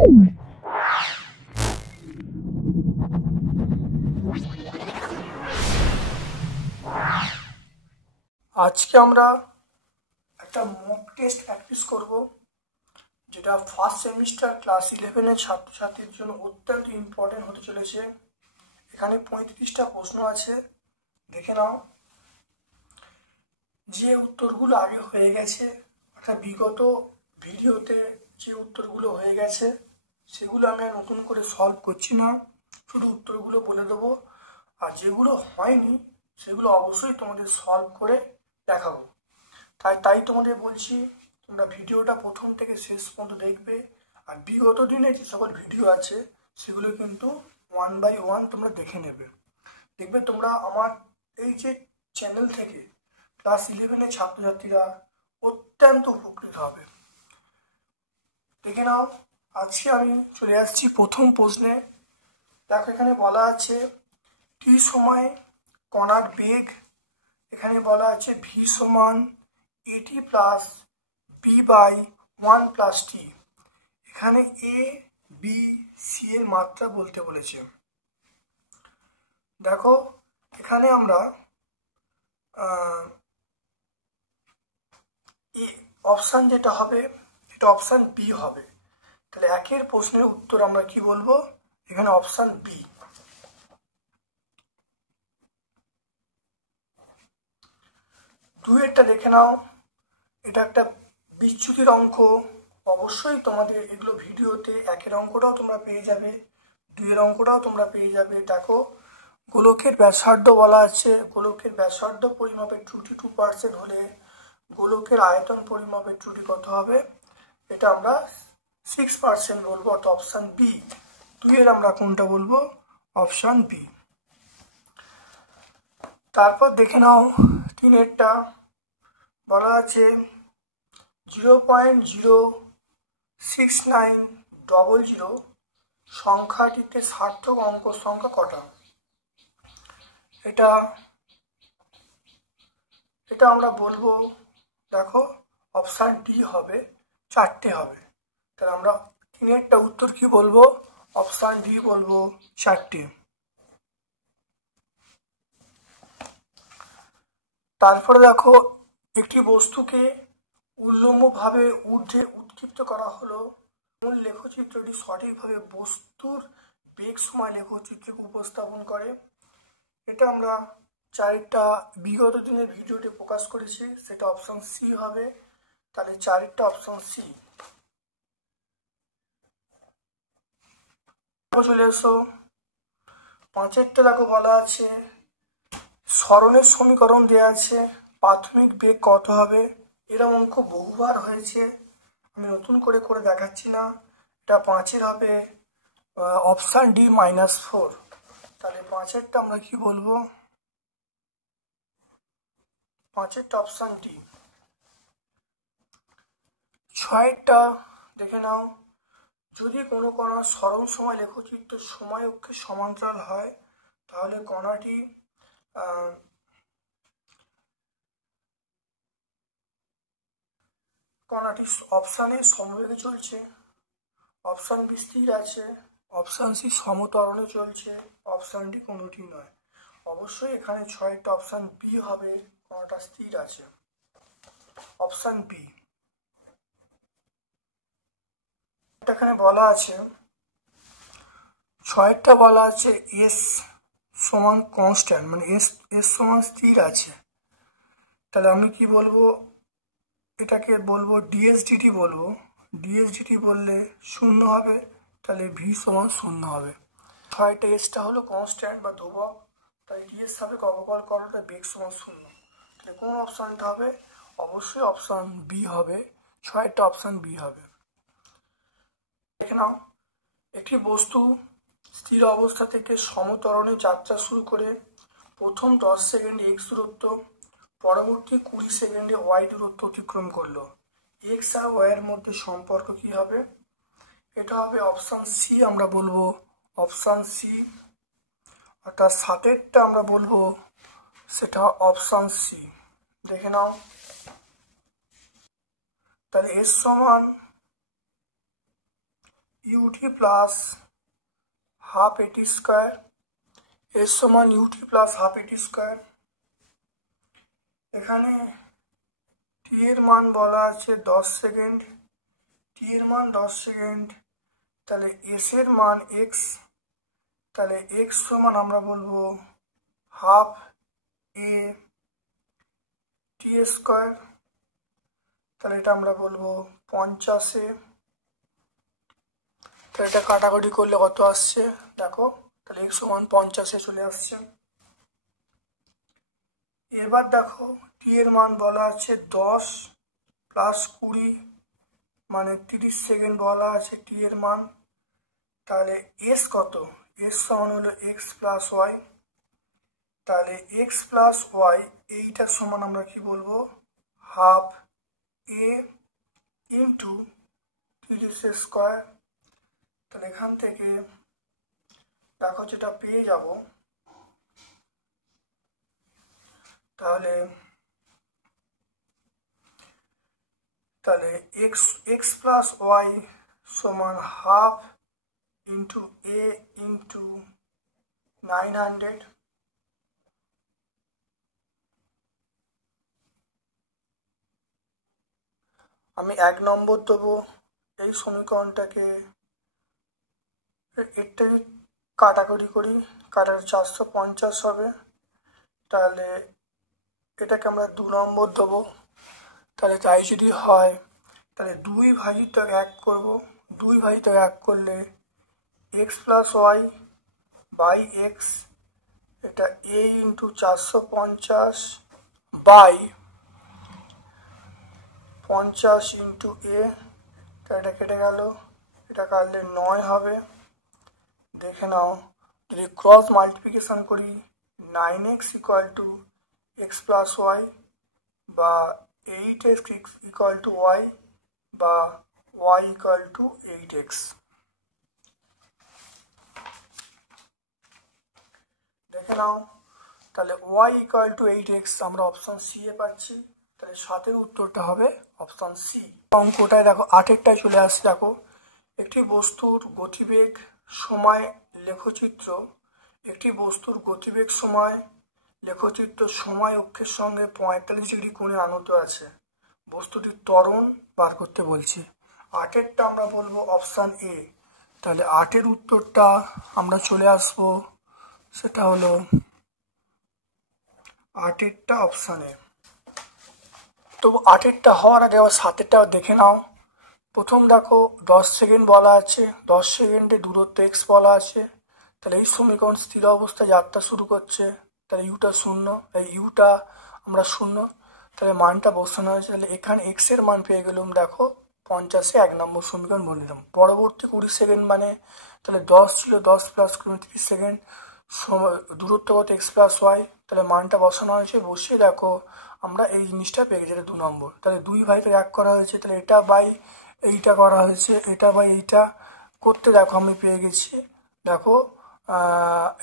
আজকে আমরা একটা মক টেস্ট প্র্যাকটিস করব, যেটা ফার্স্ট সেমিস্টার ক্লাস 11-এর ছাত্রছাত্রীর জন্য অত্যন্ত ইম্পর্টেন্ট হতে চলেছে। এখানে 35টা প্রশ্ন আছে, দেখে নাও। যে উত্তরগুলো আগে হয়ে গেছে, অর্থাৎ বিগত ভিডিওতে যে উত্তরগুলো হয়ে গেছে সেগুলো আমি আর নতুন করে সলভ করছি না, শুধু উত্তরগুলো বলে দেবো। আর যেগুলো হয়নি সেগুলো অবশ্যই তোমাদের সলভ করে দেখাবো। তাই তোমাদের বলছি, তোমরা ভিডিওটা প্রথম থেকে শেষ পর্যন্ত দেখবে। আর বিগত দিনে যে সকল ভিডিও আছে সেগুলো কিন্তু 1 বাই 1 তোমরা দেখে নেবে। দেখবে তোমরা আমার এই যে চ্যানেল থেকে ক্লাস 11-এর ছাত্রছাত্রীরা অত্যন্ত উপকৃত হবে। দেখে নাও, আজকে আমি চলে আসছি প্রথম প্রশ্নে। দেখো, এখানে বলা আছে টি সময় কণার বেগ, এখানে বলা আছে ভি সমান এটি প্লাস বি বাই 1 প্লাস টি। এখানে এ বি সি এর মাত্রা বলতে বলেছে। দেখো, এখানে আমরা অপশান যেটা হবে এটা অপশান বি হবে। তাহলে একের প্রশ্নের উত্তর আমরা কি বলবো? এখানে অপশান বি। দুইয়েরটা দেখে নাও, এটা একটা বিচ্যুতির অঙ্ক। অবশ্যই তোমাদের এগুলো ভিডিওতে একের অঙ্কটাও তোমরা পেয়ে যাবে, দুইয়ের অঙ্কটাও তোমরা পেয়ে যাবে। দেখো, গোলকের ব্যাসার্ধ বলা আছে, গোলকের ব্যাসার্ধ পরিমাপের ত্রুটি 2% হলে গোলকের আয়তন পরিমাপের ত্রুটি কত হবে? এটা আমরা 6% বলবো, অর্থাৎ অপশান বি। দুইয়ের আমরা কোনটা বলবো? Option B. তারপর দেখে নাও, তিনেরটা বলা আছে 0.06900 সংখ্যাটিতে সার্থক অঙ্ক সংখ্যা কটা? এটা আমরা বলবো, দেখো অপশান ডি হবে, 4টে হবে। তাহলে আমরা তিনেরটা উত্তর কি বলবো? অপশান ডি বলবো, 4টে। তারপরে দেখো, একটি বস্তুকে উল্লম্বভাবে ঊর্ধ্বে উৎক্ষিপ্ত করা হলো। মূল লেখচিত্রটি সঠিকভাবে বস্তুর বেগ সময় লেখচিত্রকে উপস্থাপন করে। এটা আমরা 4টা বিগত দিনের ভিডিওতে প্রকাশ করেছি, সেটা অপশন সি হবে। তাহলে 4টা অপশন সি। চলে এসো, 5এরটা দেখো বলা আছে সরণের সমীকরণ দেওয়া আছে, প্রাথমিক বেগ কত হবে? এরকম অঙ্ক বহুবার হয়েছে, আমি নতুন করে করে দেখাচ্ছি না। এটা 5এর হবে অপশান ডি -4। তাহলে 5এরটা আমরা কি বলবো? 5এরটা অপশান ডি। 6এরটা দেখে নাও, যদি কোনো কণার সরণ সময় লেখচিত্র সময় অক্ষের সমান্তরাল হয় তাহলে কণাটি অপশান এ সমবেগে চলছে, অপশান বি স্থির আছে, অপশান সি সমত্বরণে চলছে, অপশান ডি কোনোটি নয়। অবশ্যই এখানে 6টা অপশান বি হবে, কণাটা স্থির আছে, অপশান বি। এখানে বলা আছে 6টা বলা আছে এস সমান কনস্ট্যান্ট, মানে এস সমান স্থির আছে। তাহলে আমি কি বলবো? এটাকে বলবো ডিএসডিটি বলবো। ডিএসডিটি বললে 0 হবে, তাহলে ভি সমান 0 হবে। 6টা এসটা হলো কনস্ট্যান্ট বা ধ্রুবক, তাই ডিএস সাপেক্ষে অবকলন করাটা বেগ সমান 0। তাহলে কোন অপশানটা হবে? অবশ্যই অপশান বি হবে, 6টা অপশান বি হবে। দেখে নাও, একটি বস্তু স্থির অবস্থা থেকে সমত্বরণে যাত্রা শুরু করে প্রথম 10 সেকেন্ডে এক্স দূরত্ব, পরবর্তী 20 সেকেন্ডে ওয়াই দূরত্ব অতিক্রম করলো। এক্স আর ওয়াই এর মধ্যে সম্পর্ক কি হবে? এটা হবে অপশান সি, আমরা বলবো অপশান সি। অর্থাৎ 7এরটা আমরা বলবো সেটা অপশান সি। দেখে নাও, তাহলে এস সমান ইউটি প্লাস হাফ এটি স্কোয়ার, এর সমান ইউটি প্লাস হাফ এটি স্কোয়ার। এখানে টি এর মান বলা আছে 10 সেকেন্ড, টি এর মান 10 সেকেন্ড, তাহলে এস এর মান এক্স, তাহলে এক্স সমান আমরা বলবো হাফ এ টি স্কোয়ার, তাহলে এটা আমরা বলবো 50-এ। তাহলে এটা কাটাকাটি করলে কত আসছে দেখো, তাহলে এক্স সমান 50-এ চলে আসছে। এবার দেখো টি এর মান বলা আছে 10 প্লাস 20 মানে 30 সেকেন্ড বলা আছে টি এর মান। তাহলে এস কত, এস সমান হলো এক্স প্লাস ওয়াই, তাহলে এক্স প্লাস ওয়াই এইটার সমান আমরা কি বলবো হাফ এ ইন্টু 30 স্কোয়ার। তাহলে এখান থেকে দেখো যেটা পেয়ে যাব, তাহলে এক্স এক্স প্লাস ওয়াই সমান হাফ ইন্টু এ ইন্টু 900। আমি 1 নম্বর দেবো এই সমীকরণটাকে, এটা কাটাকুটি করি, কাটার 450 হবে, তাহলে এটাকে আমরা 2 নম্বর দেবো। তাহলে তাই যদি হয় তাহলে 2/1 করব, 2/1 করলে x plus y by x, এটা a into 450 by 50 into a, তা এটা কেটে গেল, এটা কাটলে 9 হবে। দেখে নাও যদি ক্রস মাল্টিপ্লিকেশন করি 9x equal to x plus y বা 8x ইকুয়াল টু ওয়াই বা ওয়াই ইকুয়াল টু 8x। দেখে নাও তাহলে ওয়াই ইকুয়াল টু 8x আমরা অপশন সি এ পাচ্ছি, তাহলে 7-এর উত্তরটা হবে অপশন সি। অঙ্কটায় দেখো 8-এরটায় চলে আসছে, দেখো একটি বস্তুর গতিবেগ সময় লেখচিত্র, একটি বস্তুর গতিবেগ সময় লেখচিত্র সময় অক্ষের সঙ্গে 45 ডিগ্রি কোণে আনত আছে, বস্তুটির ত্বরণ বার করতে বলছে। 8-এরটা আমরা বলবো অপশান এ, তাহলে 8-এর উত্তরটা আমরা চলে আসবো, সেটা হলো 8-এরটা অপশান এ। তো 8-এরটা হওয়ার আগে আবার 7-এরটা দেখে নাও। প্রথম দেখো 10 সেকেন্ড বলা আছে, 10 সেকেন্ডে দূরত্ব এক্স বলা আছে, তাহলে এই সমীকরণ স্থির অবস্থায় যাত্রা শুরু করছে, তাহলে ইউটা শূন্য, এই ইউটা আমরা শূন্য, তাহলে মানটা বসানো হয়েছে। তাহলে এখানে এক্স এর মান পেয়ে গেলাম দেখো 50-এ 1 নম্বর সমীকরণ বলে দিলাম। পরবর্তী 20 সেকেন্ড মানে তাহলে 10 ছিল, 10 প্লাস 30 সেকেন্ড দূরত্ব কত এক্স প্লাস ওয়াই, তাহলে মানটা বসানো হয়েছে, বসিয়ে দেখো আমরা এই জিনিসটা পেয়ে গেছি, 2 নম্বর। তাহলে 2/1 করা হয়েছে, তাহলে এটা বাই এইটা করা হয়েছে, এটা বাই এইটা করতে দেখো আমি পেয়ে গেছি, দেখো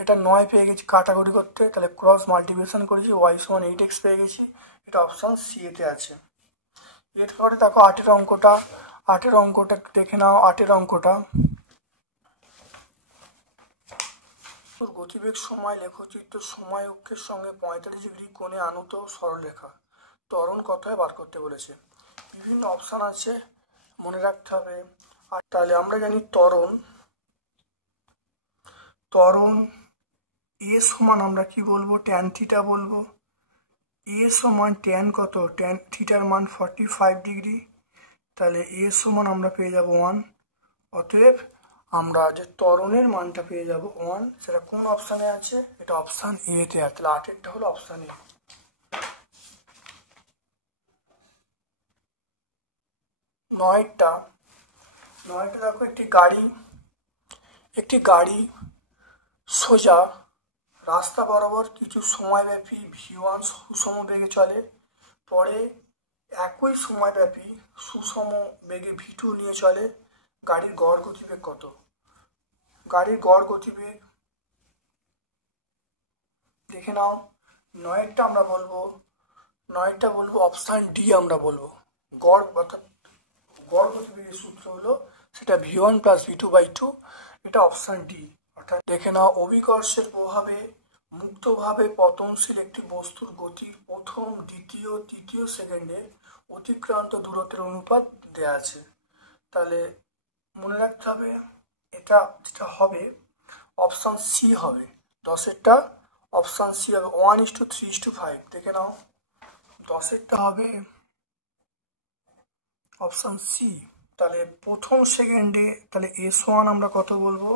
এটা 9 পেয়ে গেছি কাটাকুটি করতে, তাহলে ক্রস মাল্টিপ্লিকেশন করেছি, ওয়াই সমান 8x পেয়ে গেছি, এটা অপশান সি এতে আছে। এরপরে দেখো 8-এর অঙ্কটা, 8-এর অঙ্কটা দেখে নাও। 8-এর অঙ্কটা গতিবেগ সময় লেখচিত্র সময় অক্ষের সঙ্গে 45 ডিগ্রি কোণে আনত সরলরেখা ত্বরণ কত হয় বার করতে বলেছে। বিভিন্ন অপশান আছে, মনে রাখতে হবে। আর তাহলে আমরা জানি ত্বরণ এ সমান আমরা কি বলবো ট্যান থিটা বলবো, এ সমান ট্যান কত, ট্যান থিটার মান 45 ডিগ্রি, তাহলে এ সমান আমরা পেয়ে যাব 1। অতএব আমরা যে ত্বরণের মানটা পেয়ে যাব 1, সেটা কোন অপশানে আছে, এটা অপশান এ তে আছে, তাহলে 8-এরটা হলো অপশান এ। 9-টা দেখো একটি গাড়ি সোজা রাস্তা বরাবর কিছু সময়ব্যাপী v1 সুষম বেগে চলে, পরে একই সময়ব্যাপী সুষম বেগে v2 নিয়ে চলে, গাড়ির গড় গতিবেগ কত। গাড়ির গড় গতিবেগ দেখে নাও। 9-টা আমরা বলবো অপশান ডি, আমরা বলবো গড়, অর্থাৎ গড় গতিবেগের সূত্র হলো সেটা v1 প্লাস v2/2, এটা অপশান ডি। অর্থাৎ দেখে নাও, অভিকর্ষের প্রভাবে মুক্তভাবে পতনশীল একটি বস্তুর গতির প্রথম, দ্বিতীয়, তৃতীয় সেকেন্ডে অতিক্রান্ত দূরত্বের অনুপাত দেওয়া আছে। তাহলে মনে রাখতে হবে এটা যেটা হবে অপশান সি হবে, 10এরটা অপশান সি হবে 1:3:5। দেখে নাও, 10এরটা হবে অপশান সি। তাহলে প্রথম সেকেন্ডে তাহলে S1 আমরা কত বলবো,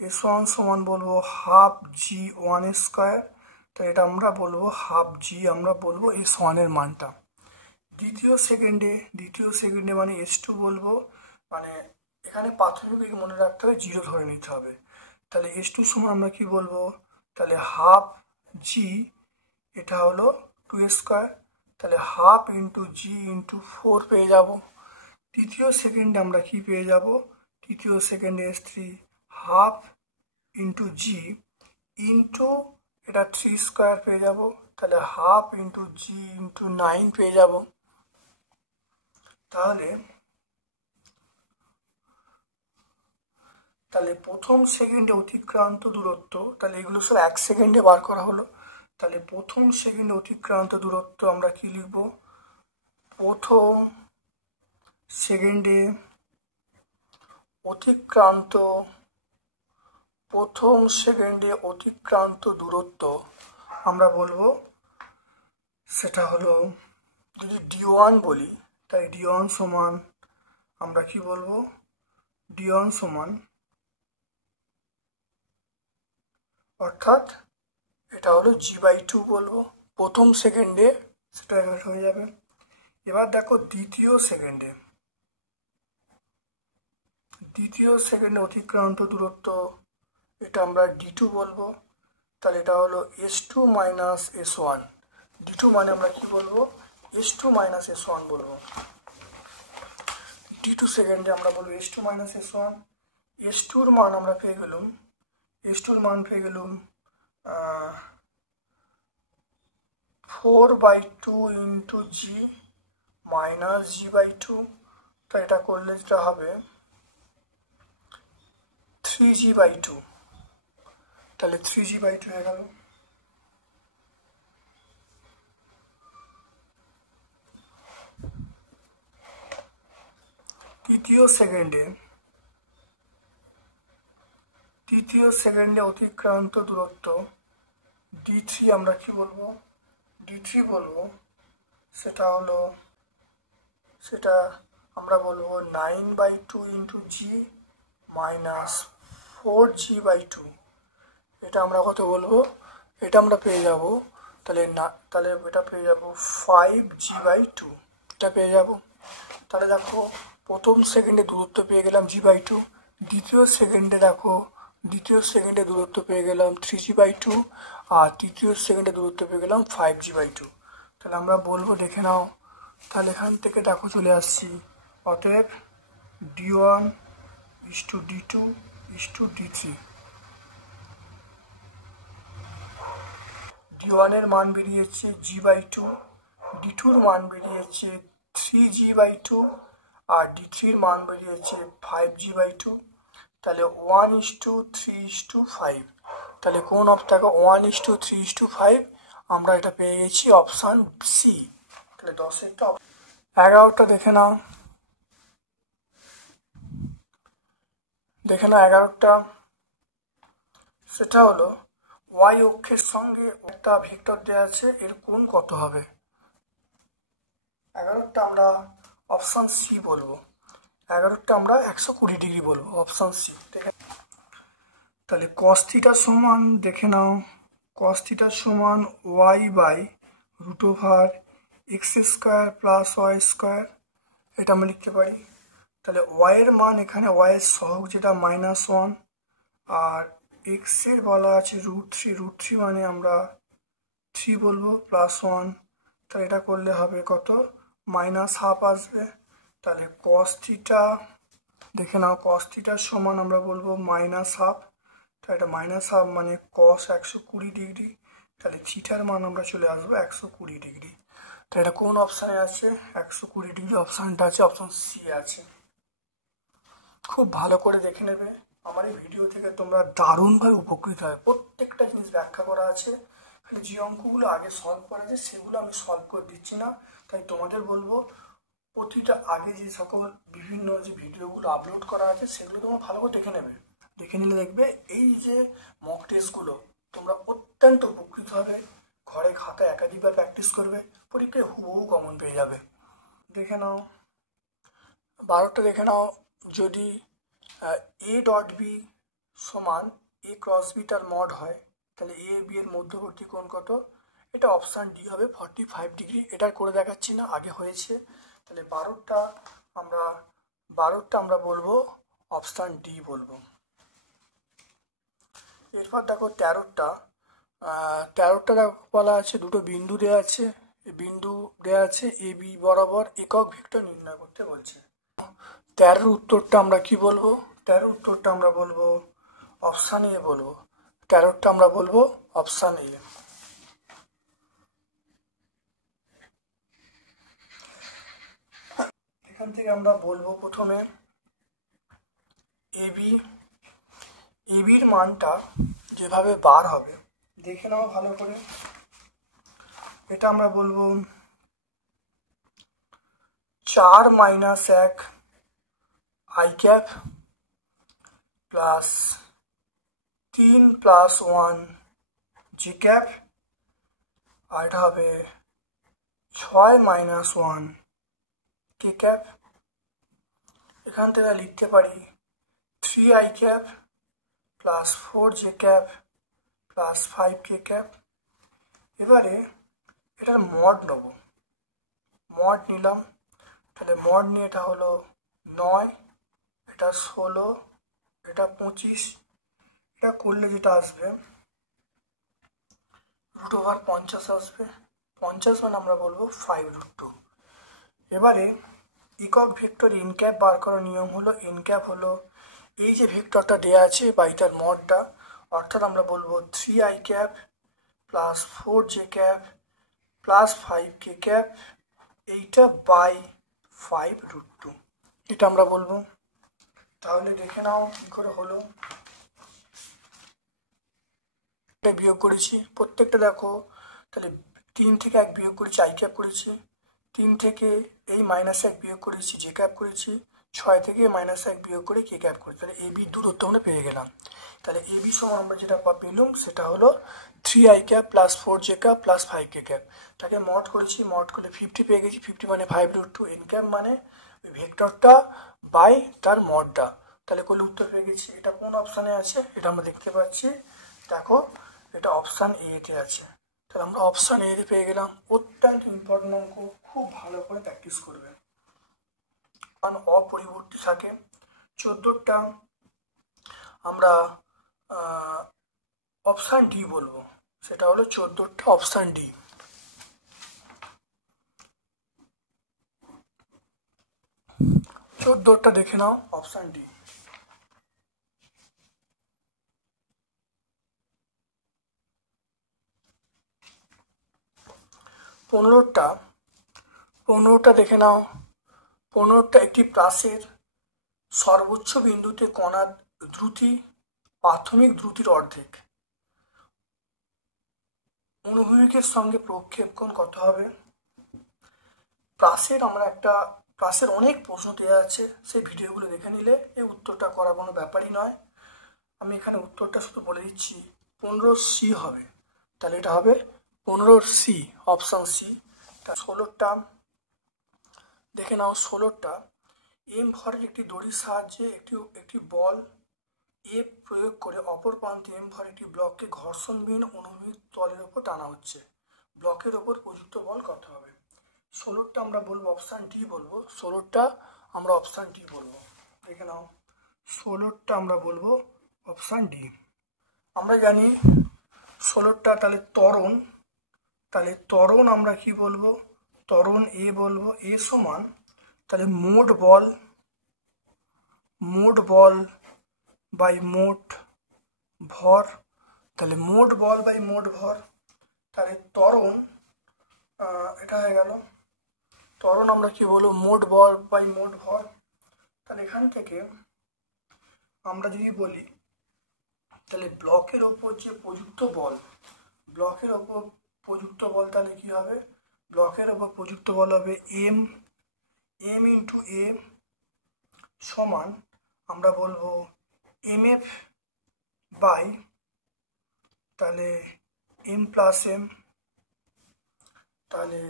S1 সমান বলবো হাফ g1²। তাহলে এটা আমরা বলবো হাফ g, আমরা বলবো S1 এর মানটা। দ্বিতীয় সেকেন্ডে মানে S2 বলবো, মানে এখানে প্রাথমিক মনে রাখতে হবে 0 ধরে নিতে হবে। তাহলে S2 সমান আমরা কি বলবো, তাহলে হাফ g, এটা হলো 2² তাহলে হাফ ইন্টু g ইন্টু 4 পেয়ে যাব। তৃতীয় সেকেন্ডে আমরা কি পেয়ে যাব, তৃতীয় সেকেন্ডে S3 half into g into এটা 3² পেয়ে যাব। তাহলে হাফ ইন্টু g ইন্টু 9 পেয়ে যাব। তাহলে প্রথম সেকেন্ডে অতিক্রান্ত দূরত্ব, তাহলে এগুলো সব 1 সেকেন্ডে বার করা হলো। তাহলে প্রথম সেকেন্ডে অতিক্রান্ত দূরত্ব আমরা কি লিখব, প্রথম সেকেন্ডে অতিক্রান্ত দূরত্ব আমরা বলবো সেটা হলো, যদি d1 বলি তাই d1 সমান আমরা কি বলবো, d1 সমান অর্থাৎ এটা হলো g/2 বলবো প্রথম সেকেন্ডে, সেটা হয়ে যাবে। এবার দেখো দ্বিতীয় সেকেন্ডে অতিক্রান্ত দূরত্ব, এটা আমরা d2 বলবো। তাহলে এটা হলো S2 মাইনাস S1। d2 মানে আমরা কি বলবো, S2 মাইনাস S1 বলবো। d2 সেকেন্ডে আমরা বলবো S2 মাইনাস S1। S2 এর মান আমরা পেয়ে গেলাম, (4/2 ইন্টু g মাইনাস g/2)। তো এটা করলে যেটা হবে 3g/2। তাহলে 3g/2 হয়ে গেল। তৃতীয় সেকেন্ডে অতিক্রান্ত দূরত্ব d3 আমরা কি বলবো, d3 বলবো সেটা আমরা বলবো 9/2 ইন্টু g মাইনাস 4g/2। এটা আমরা কত বলবো, এটা আমরা পেয়ে যাব, তাহলে এটা পেয়ে যাব 5g/2, এটা পেয়ে যাব। তাহলে দেখো প্রথম সেকেন্ডে দূরত্ব পেয়ে গেলাম g/2, দ্বিতীয় সেকেন্ডে দূরত্ব পেয়ে গেলাম 3g/2, আর তৃতীয় সেকেন্ডে দূরত্ব পেয়ে গেলাম 5g/2। তাহলে আমরা বলবো, দেখে নাও, তাহলে এখান থেকে দেখো চলে আসছি, অতএব d1 d2 d3। d1 এর মান বেরিয়েছে g/2, d2 এর মান বেরিয়েছে 3g/2, আর d3 এর মান বেরিয়েছে 5g/2। তাহলে 1:3:5। তাহলে কোন অপশনটা 1:3:5, আমরা এটা পেয়ে গেছি অপশান সি। তাহলে 10এরটা 11টা দেখে নাও 11টা, সেটা হলো y অক্ষের সঙ্গে একটা ভেক্টর দেওয়া আছে, এর কোণ কত হবে। 11টা আমরা অপশান সি বলবো, 11টা আমরা 120 ডিগ্রি বলবো, অপশান সি। তাহলে cos θ সমান, দেখে নাও, cos θ সমান y/√x² প্লাস y², এটা আমরা লিখতে পারি। তাহলে y এর মান, এখানে y এর সহগ যেটা -1, আর x এর বলা আছে √3 মানে আমরা 3 বলবো প্লাস 1। তাহলে এটা করলে হবে কত, -½ আসবে। তাহলে cos θ, দেখে নাও, cos θ সমান আমরা বলবো -½ তাহলে এটা -½ মানে cos 120 ডিগ্রি। তাহলে থিটার মান আমরা চলে আসবো 120 ডিগ্রি। তাহলে এটা কোন অপশানে আছে, 120 ডিগ্রি অপশানটা আছে, অপশান সি আছে। খুব ভালো করে দেখে নেবে। আমার এই ভিডিও থেকে তোমরা দারুণভাবে উপকৃত হবে। প্রত্যেকটা জিনিস ব্যাখ্যা করা আছে, খালি যে অঙ্কগুলো আগে সলভ করা আছে সেগুলো আমি সলভ করে দিচ্ছি না। তাই তোমাদের বলবো প্রতিটা আগে যে সকল বিভিন্ন যে ভিডিওগুলো আপলোড করা আছে সেগুলো তোমরা ভালো করে দেখে নেবে। দেখে নিলে দেখবে এই যে মক টেস্টগুলো তোমরা অত্যন্ত উপকৃত হবে। ঘরে খাতায় একাধিকবার প্র্যাকটিস করবে, পরীক্ষায় হুবহু কমন পেয়ে যাবে। দেখে নাও 12টা দেখে নাও। যদি এ ডট বি সমান এ ক্রস বি তার মড হয়, তাহলে এ বি এর মধ্যবর্তী কোণ কত? এটা অপশান ডি হবে 45 ডিগ্রি। এটা করে দেখাচ্ছি না, আগে হয়েছে। তাহলে 12টা আমরা বলবো অপশান ডি বলবো। এরপর দেখো 13টা বলা আছে, দুটো বিন্দু দেওয়া আছে, বিন্দু দেওয়া আছে এ বি বরাবর একক ভেক্টর নির্ণয় করতে বলছে। 13 উত্তরটা আমরা কি বলবো? 13 উত্তরটা আমরা বলবো অপশান এ বলবো। 13টা আমরা বলবো অপশান এ। এখান থেকে আমরা বলবো প্রথমে এবির মানটা যেভাবে বার হবে দেখে নাও ভালো করে। এটা আমরা বলবো 4 - 1 i cap plus 3 + 1 j cap, আর এটা হবে 6 - 1 কে ক্যাপ। এখান থেকে লিখতে পারি 3 I cap plus 4 J cap plus 5 K cap. এবারে এটার মড নেব, মড নিলাম। তাহলে মড নিয়ে এটা হলো 9, এটা 16, এটা 25। এটা করলে যেটা আসবে √50 আসবে। 50 মানে আমরা বলবো 5√2। এবারে একক ভেক্টর এন ক্যাপ বার করার নিয়ম হলো, এন ক্যাপ হলো এই যে ভেক্টরটা দেওয়া আছে বা এটার মডটা, অর্থাৎ আমরা বলবো 3 I cap plus 4 J cap plus 5 K cap, এইটা বাই 5√2, এটা আমরা বলবো। তাহলে দেখে নাও কি করে হলো। বিয়োগ করেছি প্রত্যেকটা দেখো, তাহলে 3 থেকে 1 বিয়োগ করেছি আই ক্যাপ করেছি, 3 থেকে এই -1 বিয়োগ করেছি জে ক্যাপ করেছি, 6 থেকে -1 বিয়োগ করে কে ক্যাপ করেছি। তাহলে এবি দূরত্ব আমরা পেয়ে গেলাম। তাহলে এবি সমান আমরা যেটা পেলাম সেটা হলো 3 I cap plus 4 J cap plus 5 K cap. তাকে মড করেছি, মড করলে 50 পেয়ে গেছি। 50 মানে 5√2, এন ক্যাপ মানে ওই ভেক্টরটা বাই তার মডটা। তাহলে করলে উত্তর পেয়ে গেছি। এটা কোন অপশানে আছে এটা আমরা দেখতে পাচ্ছি, দেখো এটা অপশান এতে আছে। তাহলে আমরা অপশান এতে পেয়ে গেলাম। অত্যন্ত ইম্পর্টেন্ট অঙ্ক, খুব ভালো করে প্র্যাকটিস করবে। মান অপরিবর্তিত থাকে। 14টা আমরা অপশান ডি বলবো, সেটা হলো 14টা অপশান ডি। 14টা দেখে নাও অপশান ডি। 15টা দেখে নাও। 15টা একটি প্রাসের সর্বোচ্চ বিন্দুতে কণার দ্রুতি প্রাথমিক দ্রুতির অর্ধেক। অনুভূমিকের সঙ্গে প্রক্ষেপণ কত হবে? প্রাসের অনেক প্রশ্ন দেওয়া আছে, সেই ভিডিওগুলো দেখে নিলে এই উত্তরটা করা কোনো ব্যাপারই নয়। আমি এখানে উত্তরটা শুধু বলে দিচ্ছি, 15C হবে। তাহলে এটা হবে 15C, অপশান সি। 16টা দেখে নাও। 16টা এম ভরের একটি দড়ির সাহায্যে একটি বল এ প্রয়োগ করে অপর প্রান্তে এম ভর একটি ব্লককে ঘর্ষণবিহীন অনুভূমিক তলের উপর টানা হচ্ছে, ব্লকের ওপর প্রযুক্ত বল কত হবে? 16টা আমরা বলবো অপশান ডি বলবো। 16টা আমরা অপশান ডি বলবো। দেখে নাও 16টা আমরা বলবো অপশান ডি। আমরা জানি 16টা তাহলে ত্বরণ, তাহলে ত্বরণ আমরা কি বলবো? ত্বরণ এ বলবো। এ সমান তাহলে মোট বল বাই মোট ভর। তাহলে মোট বল বাই মোট ভর, তাহলে ত্বরণ এটা হয়ে গেল। ত্বরণ আমরা কি বলবো? মোট বল বাই মোট ভর। তাহলে এখান থেকে আমরা যদি বলি তাহলে ব্লকের ওপর যে প্রযুক্ত বল, ব্লকের ওপর প্রযুক্ত বল তাহলে কি হবে? ব্লকের ওপর প্রযুক্ত বল হবে এম ইন্টু এ সমান আমরা বলবো MF বাই তাহলে M প্লাস M। তাহলে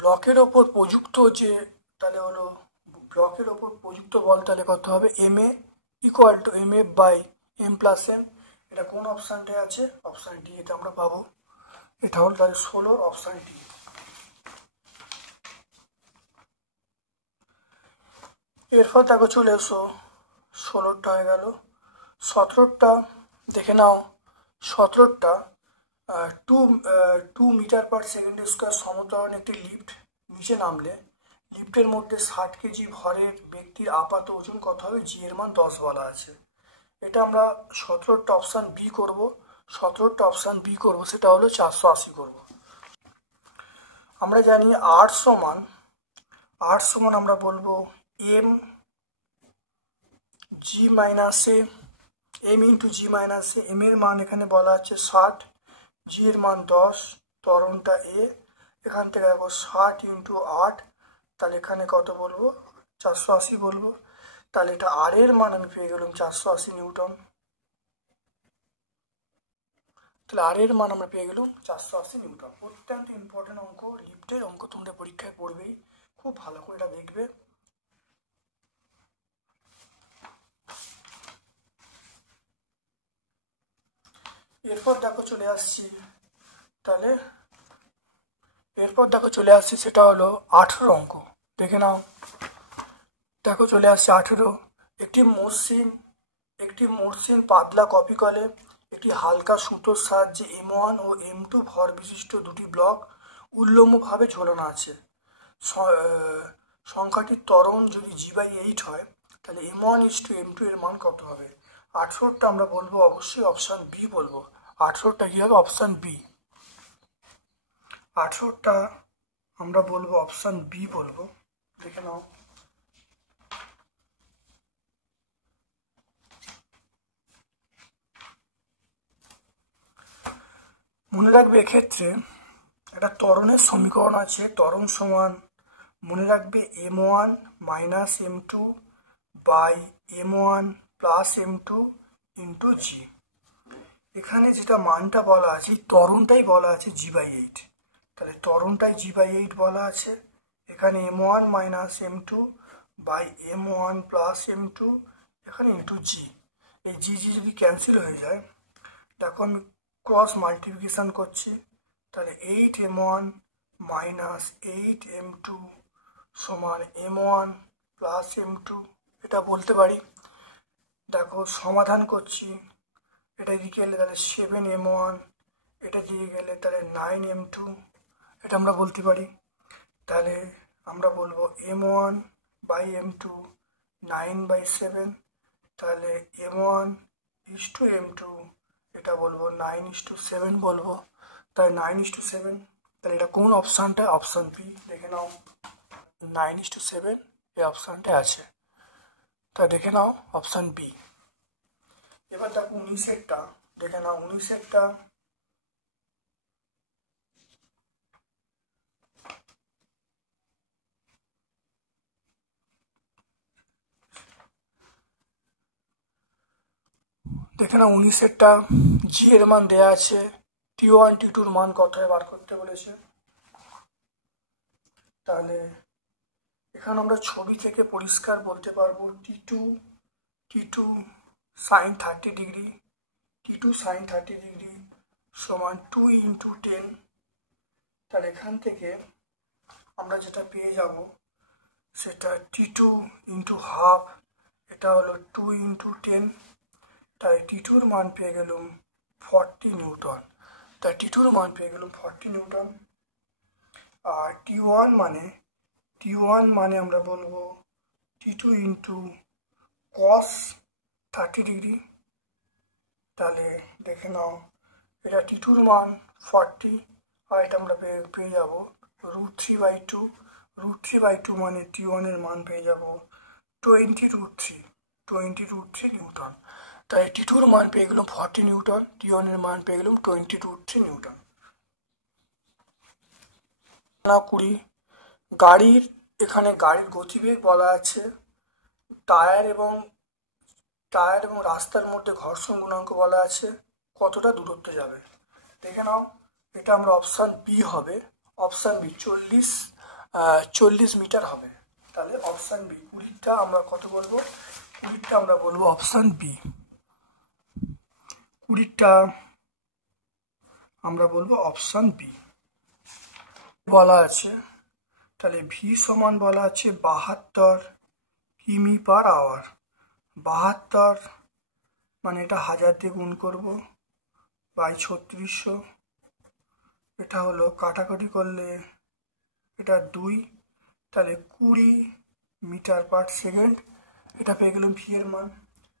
ব্লকের ওপর প্রযুক্ত যে তাহলে হলো ব্লকের ওপর প্রযুক্ত বল তাহলে কত হবে? MA equal to MF by M plus M। এটা কোন অপশানটায় আছে? অপশান ডি এটা আমরা পাবো। এটা হলো তাহলে 16 অপশান ডি। এরপর দেখো চলে এসো 16টা হয়ে গেল। 17টা দেখে নাও। 17টা 2 মিটার পার সেকেন্ড স্কোয়ার সমতরণ একটি লিফট নিচে নামলে লিফটের মধ্যে 60 কেজি ভরের ব্যক্তির আপাত ওজন কত হবে? জি এর মান 10 বলা আছে। এটা আমরা 17টা অপশান বি করব। 17টা অপশান বি করব, সেটা হলো 480 করব। আমরা জানি আর সমান আমরা বলবো m g minus m into g minus m এর মান এখানে বলা আছে 60, জি এর মান 10, ত্বরণটা এ। এখান থেকে দেখো 60 ইন্টু 8, তাহলে এখানে কত বলবো? 480 বলবো। তাহলে এটা আর এর মান আমি পেয়ে গেলাম 480 নিউটন। তাহলে আর এর মান আমরা পেয়ে গেলাম 480 নিউটন। অত্যন্ত ইম্পর্টেন্ট অঙ্ক, লিফটের অঙ্ক তোমরা পরীক্ষায় পড়বেই, খুব ভালো করে এটা দেখবে। এরপর দেখো চলে আসছি সেটা হলো 18 অঙ্ক। দেখে নাও, দেখো চলে আসছে 18। একটি মসৃণ পাতলা কপি কলে একটি হালকা সুতোর সাহায্যে M1 ও M2 ভর বিশিষ্ট দুটি ব্লক উল্লম্বভাবে ঝোলানো আছে। সংখ্যাটির ত্বরণ যদি G/8 হয় তাহলে M1:M2 এর মান কত হবে? 18টা আমরা বলবো অবশ্যই অপশান বি বলবো। 18টা কি হবে? Option B. 18টা আমরা বলবো অপশান বি বলবো। দেখে নাও। মনে রাখবে এক্ষেত্রে একটা ত্বরণের সমীকরণ আছে। ত্বরণ সমান মনে রাখবে M1 minus M2 by M1 plus M2 into g. এখানে যেটা মানটা বলা আছে ত্বরণটাই বলা আছে G/8, তাহলে ত্বরণটাই G/8 বলা আছে। এখানে M1 minus M2 by M1 plus M2 এখানে ইন্টু জি। এই জি যদি ক্যান্সেল হয়ে যায়, দেখো আমি ক্রস মাল্টিপ্লিকেশন করছি, তাহলে 8M1 মাইনাস 8M2 সমান M1 প্লাস M2 এটা বলতে পারি। দেখো সমাধান করছি, এটা দিকে গেলে তাহলে 7M1, এটা দিকে গেলে তাহলে 9M2 এটা আমরা বলতে পারি। তাহলে আমরা বলবো M1 বাই M2 9/7, তাহলে M1:M2 এটা বলবো 9:7 বলবো। তাহলে 9:7, তাহলে এটা কোন অপশানটা? Option B. দেখে নাও 9:7 এই অপশানটা আছে, তা দেখে নাও অপশান বি। এবার দেখো 19এরটা দেখে নাও। 19এরটা দেখে নাও। 19এরটা জি এর মান দেয়া আছে, T1 T2 মান কথায় বার করতে বলেছে। তাহলে এখানে আমরা ছবি থেকে পরিষ্কার বলতে পারবো T2 sign 30 degree, T2 sign 30 degree সমান 2 ইন্টু 10। তাহলে এখান থেকে আমরা যেটা পেয়ে যাব সেটা T2 ইন্টু হাফ, এটা হলো 2 ইন্টু 10। তাই T2-র মান পেয়ে গেলাম 40 নিউটন। তাই T2-র মান পেয়ে গেলাম 40 নিউটন। আর T1 মানে আমরা বলবো T2 ইন্টু কস 30 ডিগ্রি। তাহলে দেখে নাও এটা T2-র মান 40, আর এটা আমরা পেয়ে যাবো √3/2। √3/2 মানে T1 এর মান পেয়ে যাবো 20√3। 20√3 নিউটন। তাই T2 মান পেয়ে গেলাম 40 নিউটন, T1 এর মান পেয়ে গেলাম 20√3 নিউটন। না 20 গাড়ির, এখানে গাড়ির গতিবেগ বলা আছে, টায়ার এবং রাস্তার মধ্যে ঘর্ষণ গুণাঙ্ক বলা আছে, কতটা দূরত্বে যাবে। দেখে নাও, এটা আমরা অপশান বি হবে, অপশান বি 40 মিটার হবে। তাহলে অপশান বি 20টা আমরা কত বলবো, 20টা আমরা বলবো অপশান বি, 20টা আমরা বলবো অপশান বি বলা আছে। তাহলে ভি সমান বলা আছে 72 কিমি পার আওয়ার। 72 মানে এটা 1000 দিয়ে গুণ করবো বাই 3600, এটা হলো কাটাকাটি করলে এটা 2, তাহলে 20 মিটার পার সেকেন্ড, এটা পেয়ে গেলাম ভি এর মান।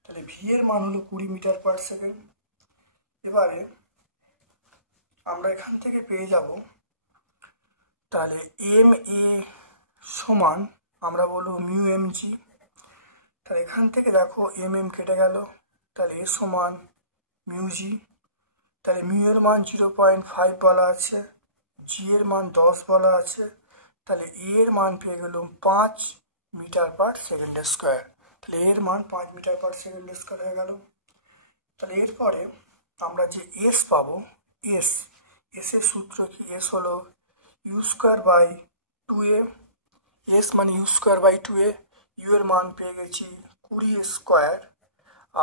তাহলে ভি এর মান হলো 20 মিটার পার সেকেন্ড। এবারে আমরা এখান থেকে পেয়ে যাব, তাহলে এম এ সমান আমরা বলবো মিউ এম জি। তাহলে এখান থেকে দেখো এম এম কেটে গেল, তাহলে এ সমান মিউ জি। তাহলে মিউ এর মান 0.5 বলা আছে, জি এর মান 10 বলা আছে, তাহলে এ এর মান পেয়ে গেলাম 5 মিটার পার সেকেন্ড স্কোয়ার। তাহলে এর মান 5 মিটার পার সেকেন্ড স্কোয়ার হয়ে গেল। তাহলে এরপরে আমরা যে এস পাবো, এস এর সূত্র কি, এস হলো u square by 2a, s মানে u square by 2a, u এর মান পেয়ে গেছি 20 স্কোয়ার,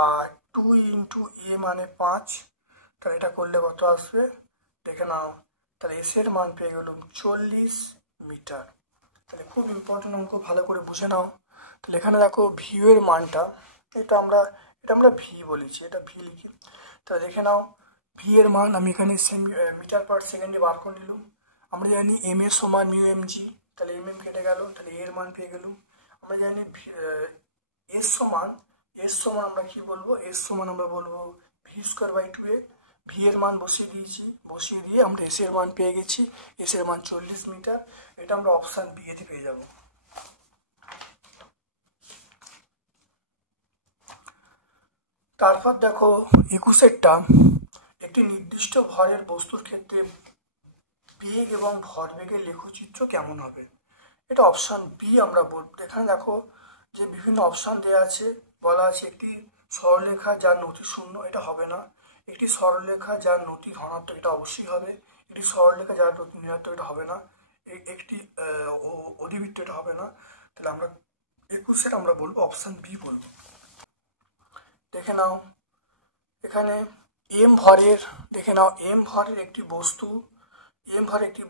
আর 2 ইন্টু এ মানে 5, তাহলে এটা করলে কত আসবে দেখে নাও। তাহলে এস এর মান পেয়ে গেলাম 40 মিটার। তাহলে খুব ইম্পর্টেন্ট অঙ্ক, ভালো করে বুঝে নাও। তাহলে এখানে দেখো ভিউ এর মানটা, এটা আমরা ভি বলেছি, এটা ভি লিখি। তাহলে দেখে নাও ভি এর মান আমি এখানে মিটার পার সেকেন্ডে বার করে নিলাম। আমরা জানি এম এর সমান মিউ এম জি, তাহলে এম এম কেটে গেল, তাহলে এর মান পেয়ে গেলাম। আমরা জানি এস সমান আমরা কি বলবো, এস সমান আমরা বলবো V square by 2a। V এর মান বসিয়ে দিয়ে আমরা এস এর মান পেয়ে গেছি, এস এর মান 40 মিটার। এটা আমরা অপশান বি এতে পেয়ে যাব। তারপর দেখো 21টা, একটি নির্দিষ্ট ভরের বস্তুর ক্ষেত্রে বেগ এবং ভরবেগের লেখচিত্র কেমন হবে। এটা অপশান বি আমরা বলবো। এখানে দেখো যে বিভিন্ন অপশান দেওয়া আছে, বলা আছে একটি সরলরেখা যার নতি শূন্য, এটা হবে না। একটি সরলরেখা যার নতি ধনাত্মক, এটা অবশ্যই হবে। একটি সরলরেখা যার নতি ঋণাত্মক, এটা হবে না। একটি অধিবৃত্ত, এটা হবে না। তাহলে আমরা 21 আমরা বলবো অপশান বি বলবো। দেখে নাও এখানে এম ভরের, একটি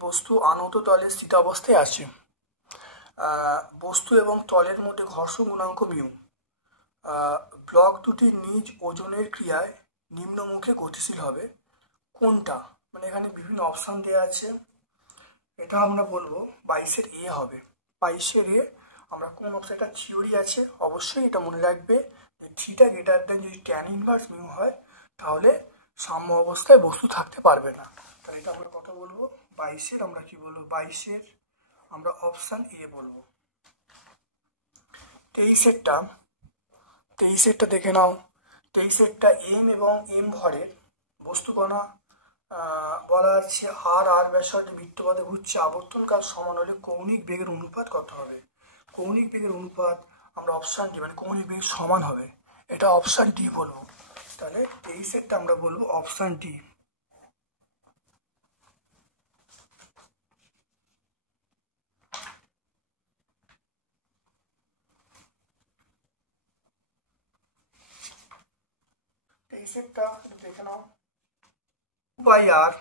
বস্তু আনত তলে স্থিত অবস্থায় আছে। বস্তু এবং তলের মধ্যে ঘর্ষণ গুণাঙ্ক মিউ। ব্লক দুটি নিজ ওজনের ক্রিয়ায় নিম্নমুখে গতিশীল হবে, কোনটা? মানে এখানে বিভিন্ন অপশান দেওয়া আছে, এটা আমরা বলবো 22-এর এ হবে। 22-এর এ আমরা কোন অপশান, এটা থিওরি আছে, অবশ্যই এটা মনে রাখবে যে থিটা গ্রেটার দেন যদি ট্যান ইনভার্স মিউ হয়, তাহলে সাম্য অবস্থায় বস্তু থাকতে পারবে না। তাহলে এটা আমরা কথা বলবো 22-এর, আমরা কি বলবো 22-এর আমরা অপশান এ বলবো। 23-এরটা দেখে নাও। 23-এরটা এম এবং এম ভরের বস্তুকণা, বলা আছে আর ব্যাসার্ধে বৃত্তপথে ঘুরছে, আবর্তনকাল সমান হলে কৌণিক বেগের অনুপাত কত হবে। কৌণিক বেগের অনুপাত আমরা অপশান ডি, মানে কৌণিক বেগ সমান হবে, এটা অপশান ডি বলবো। তাহলে 23-এরটা আমরা বলবো অপশান ডি। দেখে নাও 2πr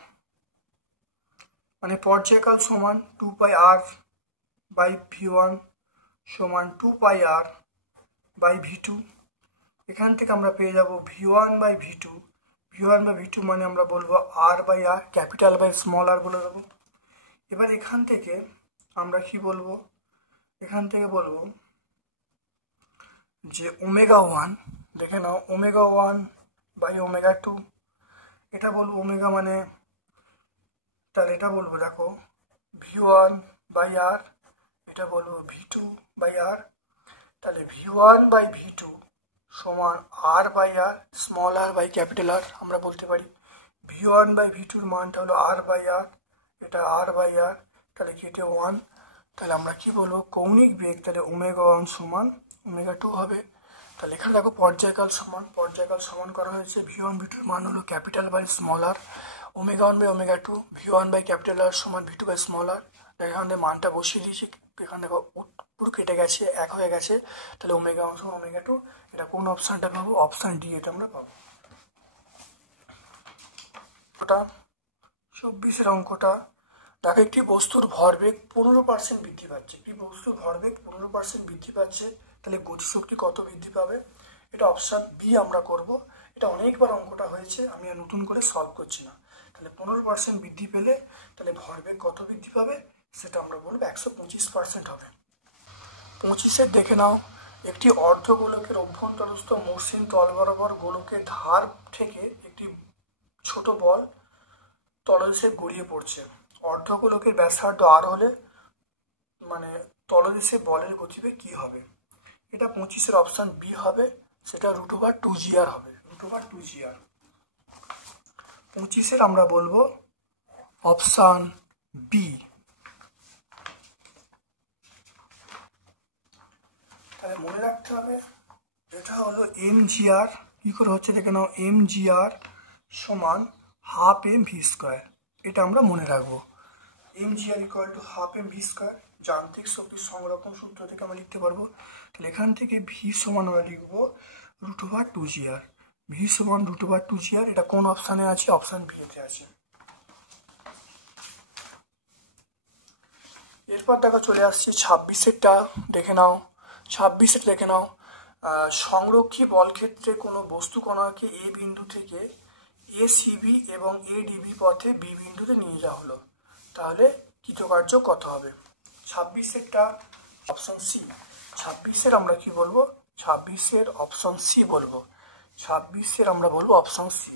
মানে পর্যায়কাল সমান 2πr বাই v1 সমান 2πr বাই v2। এখান থেকে আমরা পেয়ে যাব v1 বাই v2। মানে আমরা বলবো r by r, capital by small r বলে দেবো। এবার এখান থেকে আমরা কি বলবো, এখান থেকে বলবো যে ω1, দেখে নাও ω1 বাই ω2, এটা বলবো ওমেগা মানে, তাহলে এটা বলবো দেখো v1 বাই r, এটা বলবো v2 বাই r। তাহলে v1 বাই v2 সমান r by r, small r by capital R আমরা বলতে পারি। V1 বাই V2 মানটা হলো আর বাই আর, এটা আর বাই আর, তাহলে কেটে 1, তাহলে আমরা কি বলবো কৌণিক বেগ, তাহলে ω1 সমান ω2 হবে। তাহলে এখানে দেখো পর্যায়কাল সমান করা হয়েছে। V1 V2 মান হলো capital by small r, ω1 by ω2, V1 by capital R সমান V2 বাই স্মল আর। এখান থেকে মানটা বসিয়ে দিয়েছি, এখানে দেখো পুরো কেটে গেছে, এক হয়ে গেছে, তাহলে ω1 সমান ω2। এটা কোন অপশানটা পাবো? অপশান ডি এটা আমরা পাবো। ওটা 24 অঙ্কটা দেখো, একটি বস্তুর ভরবেগ 15% বৃদ্ধি পাচ্ছে। একটি বস্তুর ভরবেগ 15% বৃদ্ধি পাচ্ছে, তাহলে গতিশক্তি কত বৃদ্ধি পাবে? এটা অপশান বি আমরা করব। এটা অনেকবার অঙ্কটা হয়েছে, আমি আর নতুন করে সলভ করছি না। তাহলে 15% বৃদ্ধি পেলে তাহলে ভরবেগ কত বৃদ্ধি পাবে? সেটা আমরা বলবো 125% হবে। 25 দেখে নাও, একটি অর্ধগোলকের অভ্যন্তরস্থ মসৃণ তল বরাবর গোলকের ধার থেকে একটি ছোট বল তলদেশে গড়িয়ে পড়ছে। অর্ধগোলকের ব্যাসার্ধ আর হলে মানে তলদেশে বলের গতিবেগ কি হবে? এটা 25 অপশান বি হবে, সেটা √2gr হবে, √2gr। 25 আমরা বলবো অপশান বি। তাহলে মনে রাখতে হবে এটা হলো mgr, কি করে হচ্ছে দেখে নাও, mgr সমান হাফ mv²। এটা আমরা মনে রাখবো, mgr equal to half mv²। যান্ত্রিক শক্তির সংরক্ষণ সূত্র থেকে আমরা লিখতে পারবো। তাহলে এখান থেকে ভি সমান আমরা লিখবো √2gr, ভি সমান √2gr। এটা কোন অপশানে আছে? অপশান বি তে আছে। এরপর দেখো চলে আসছে 26টা দেখে নাও। 26 দেখে নাও, সংরক্ষী বল ক্ষেত্রে কোনো বস্তু কণাকে এ বিন্দু থেকে এসিবি এবং এডিবি পথে বি বিন্দুতে নিয়ে যাওয়া হলো, তাহলে কৃতকার্য কত হবে? 26টা অপশন সি। 26 আমরা কি বলবো? 26 অপশন সি বলবো, 26 আমরা বলবো অপশন সি।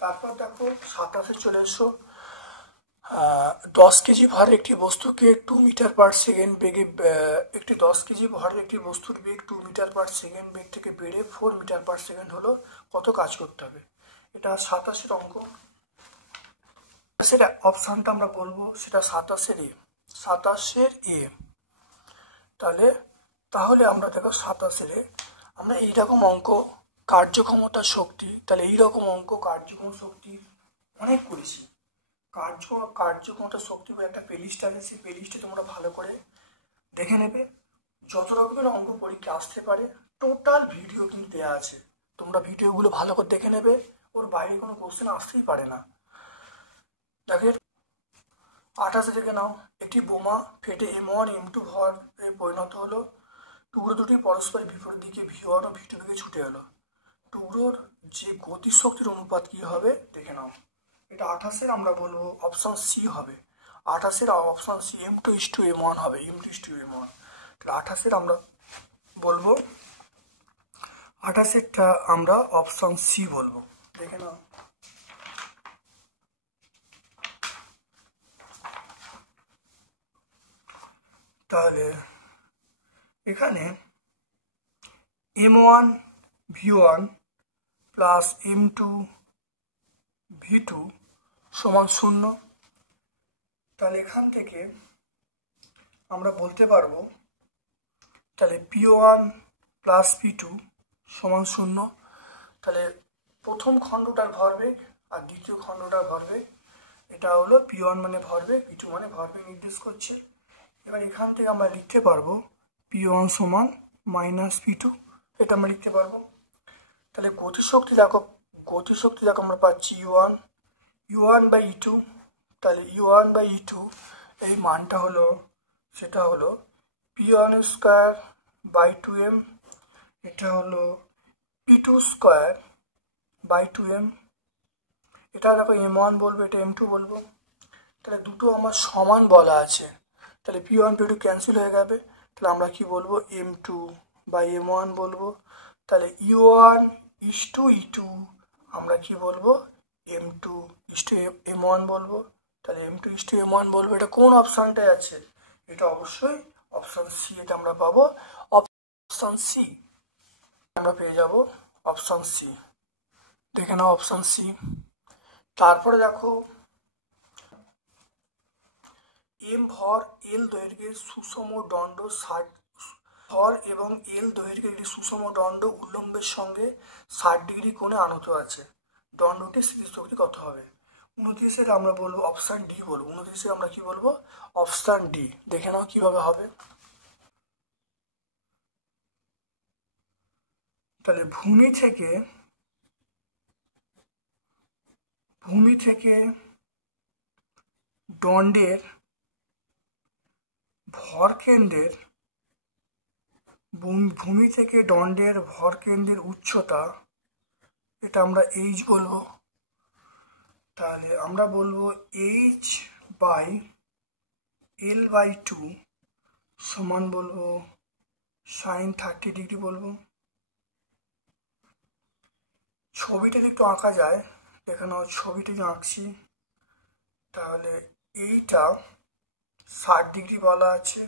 তারপর দেখো 27 চলে এসো, 10 কেজি ভারের একটি বস্তুকে 2 মিটার পার সেকেন্ড বেগে, একটি 10 কেজি ভারের একটি বস্তুর বেগ 2 মিটার পার সেকেন্ড বেগ থেকে বেড়ে 4 মিটার পার সেকেন্ড হলো, কত কাজ করতে হবে? এটা 27 অঙ্ক। সেটা অপশানটা আমরা বলবো সেটা 27 এ, 27 এ। তাহলে আমরা দেখো 27 এ আমরা এইরকম অঙ্ক কার্যক্ষমতা শক্তি, তাহলে এইরকম অঙ্ক কার্যক্ষমতা শক্তি অনেক করেছি। কার্যক্ষমতা শক্তি বলে একটা প্লেলিস্ট আছে, সেই প্লেলিস্টে তোমরা ভালো করে দেখে নেবে। যত রকমের অঙ্ক পরীক্ষা আসতে পারে টোটাল ভিডিও কিন্তু দেওয়া আছে, তোমরা ভিডিওগুলো ভালো করে দেখে নেবে, ওর বাইরে কোনো কোশ্চেন আসতেই পারে না। দেখে 28 দেখে নাও, একটি বোমা ফেটে M1 M2 ভরে পরিণত হলো। টুকরো দুটি পরস্পরের বিপরীত দিকে V1 ও V2 দিকে ছুটে এলো। টুকরোর যে গতিশক্তির অনুপাত কি হবে দেখে নাও। এটা 28 আমরা বলবো অপশন সি হবে। 28 অপশন সি, M2:M1 হবে, M2:M1। তাহলে 28 আমরা বলবো, 28টা আমরা অপশন সি বলবো, দেখে নাও। তাহলে এখানে M1 V1 plus M2 V2 সমান 0। তাহলে এখান থেকে আমরা বলতে পারবো তাহলে P1 প্লাস P2 সমান 0। তাহলে প্রথম খণ্ডটার ভরবেগ আর দ্বিতীয় খণ্ডটার ভরবেগ, এটা হলো P1 মানে ভরবেগ, P2 মানে ভরবেগ নির্দেশ করছে। এবার এখান থেকে আমরা লিখতে পারবো P1 সমান মাইনাস P2, এটা আমরা লিখতে পারবো। তাহলে গতিশক্তি দেখো আমরা পাচ্ছি U1 বাই E2। তাহলে U1 বাই E2 এই মানটা হলো, সেটা হলো P1 স্কোয়ার বাই 2m, এটা হলো P2 স্কোয়ার বাই 2m। এটা দেখো M1 বলবো, এটা M2 বলবো। তাহলে দুটো আমার সমান বলা আছে, তাহলে P1 P2 ক্যান্সেল হয়ে যাবে। তাহলে আমরা কি বলবো? M2 বাই M1 বলবো। তাহলে U1 ইস টু E2 আমরা কি বলবো? M2 ইস টু M1 বলবো। তাহলে M2 ইস টু M1 বলবো। এটা কোন অপশানটায় আছে? এটা অবশ্যই অপশান সি, এটা আমরা পাবো অপশান সি। আমরা পেয়ে যাব অপশান সি। দেখে নাও অপশান সি। তারপরে দেখো এম ভর এল দৈর্ঘ্যের সুষম দণ্ড 60 ভর এবং এল দৈর্ঘ্যের একটি সুষম দণ্ড উল্লম্বের সঙ্গে 60 ডিগ্রি কোণে আনত আছে। দণ্ডটির স্থিতিশক্তি কত হবে? 29-এর আমরা বলবো অপশান ডি বলবো। 29-এ আমরা কি বলবো? Option D. দেখে নাও কিভাবে হবে। তাহলে ভূমি থেকে দণ্ডের ভরকেন্দ্রের উচ্চতা, এটা আমরা এইচ বলবো। তাহলে আমরা বলবো এইচ বাই এল বাই 2 সমান বলবো সাইন 30 ডিগ্রি বলবো। ছবিটা একটু আঁকা যায়, দেখে নাও ছবিটাকে আঁকছি। তাহলে এইটা 60 ডিগ্রি বলা আছে,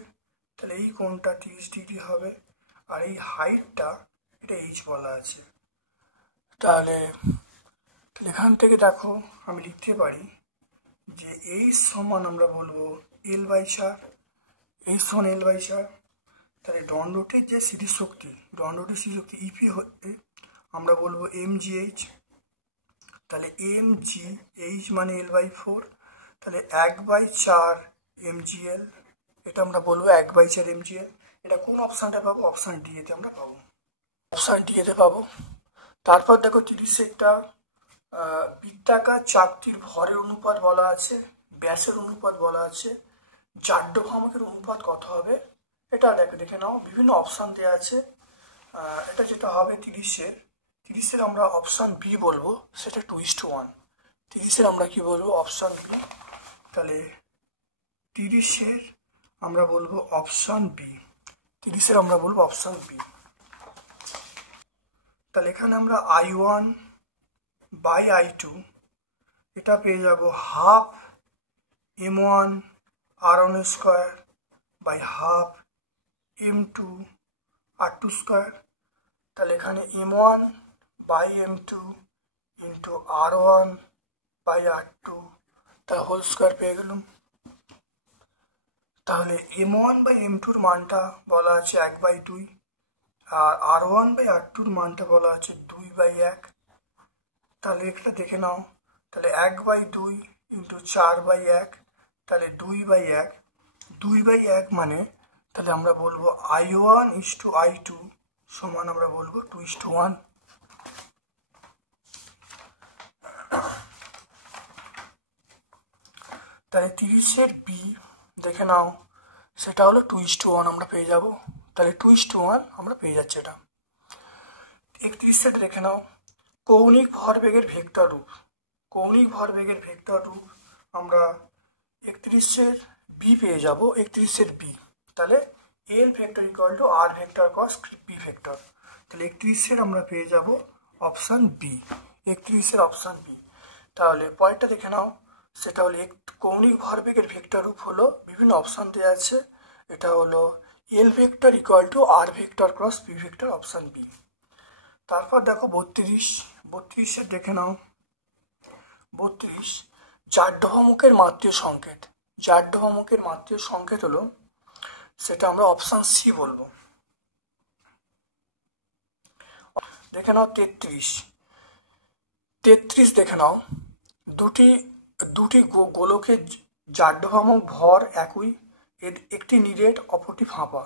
তাহলে এই কোণটা 30 ডিগ্রি হবে, আর এই হাইটটা এটা এইচ বলা আছে। তাহলে এখান থেকে দেখো আমি লিখতে পারি যে এইচ সমান আমরা বলবো এল বাই 4, এইচ সমান এল বাই 4। তাহলে দণ্ডটির যে স্থিতিশক্তি ইপি হচ্ছে আমরা বলবো এম জি এইচ। তাহলে এম জি এইচ মানে এল বাই 4, তাহলে 1/4 এম জি এল, এটা আমরা বলবো 1/4 এম জি এল। এটা কোন অপশানটা পাবো? অপশান ডি এতে আমরা পাবো, অপশান ডি এতে পাবো। তারপর দেখো 30 একটা বৃত্তাকার চাকতির ভরের অনুপাত বলা আছে, ব্যাসের অনুপাত বলা আছে, জাড্য ভ্রামকের অনুপাত কত হবে? এটা দেখে নাও, বিভিন্ন অপশান দেওয়া আছে। এটা যেটা হবে 30-এর আমরা অপশান বি বলবো, সেটা 2:1। 30-এর আমরা কি বলবো? Option B. তাহলে 30-এর আমরা বলবো অপশান বি। 30-এর আমরা বলবো অপশান বি। তাহলে এখানে আমরা I1 বাই I2 এটা পেয়ে যাব half M1 R1 square by half M2 R2 square. তাহলে এখানে M1 by M2 into R1 by R2 তার হোল স্কোয়ার পেয়ে গেলাম। তাহলে M1 বাই M2-র মানটা বলা আছে 1/2, আর R1 বাই R2-র মানটা বলা আছে 2/1। তাহলে এটা দেখে নাও, তাহলে 1/2 ইন্টু 4/1, তাহলে 2/1। 2/1 মানে তাহলে আমরা বলবো I1 ইস্টু I2 সমান আমরা বলবো 2:1। তাহলে 30-এর বি দেখে নাও, সেটা হলো 2:1 আমরা পেয়ে যাব। তাহলে 2:1 আমরা পেয়ে যাচ্ছি এটা। 31-এর দেখে নাও, কৌণিক ভরবেগের ভেক্টর রূপ। কৌণিক ভরবেগের ভেক্টর রূপ আমরা 31-এর বি পেয়ে যাব। 31-এর বি, তাহলে L vector equal to R vector cross b vector. তাহলে 31-এর আমরা পেয়ে যাব অপশান বি। 31-এর অপশান বি। তাহলে পরেরটা দেখে নাও, সেটা হলো কৌণিক ভরবেগের ভেক্টর রূপ হলো, বিভিন্ন অপশান দেওয়া আছে, এটা হলো L vector equal to R vector cross B vector, option B. তারপর দেখো 32-এর দেখে নাও, 32 জাড্য ভ্রামকের মাত্রীয় সংকেত। জাড্য ভ্রামকের মাত্রীয় সংকেত হলো, সেটা আমরা অপশান সি বলবো। দেখে নাও 33 দেখে নাও, দুটি গোলকের জাড্য ভ্রামক ভর একই, একটি নিরেট অপরটি ফাঁপা।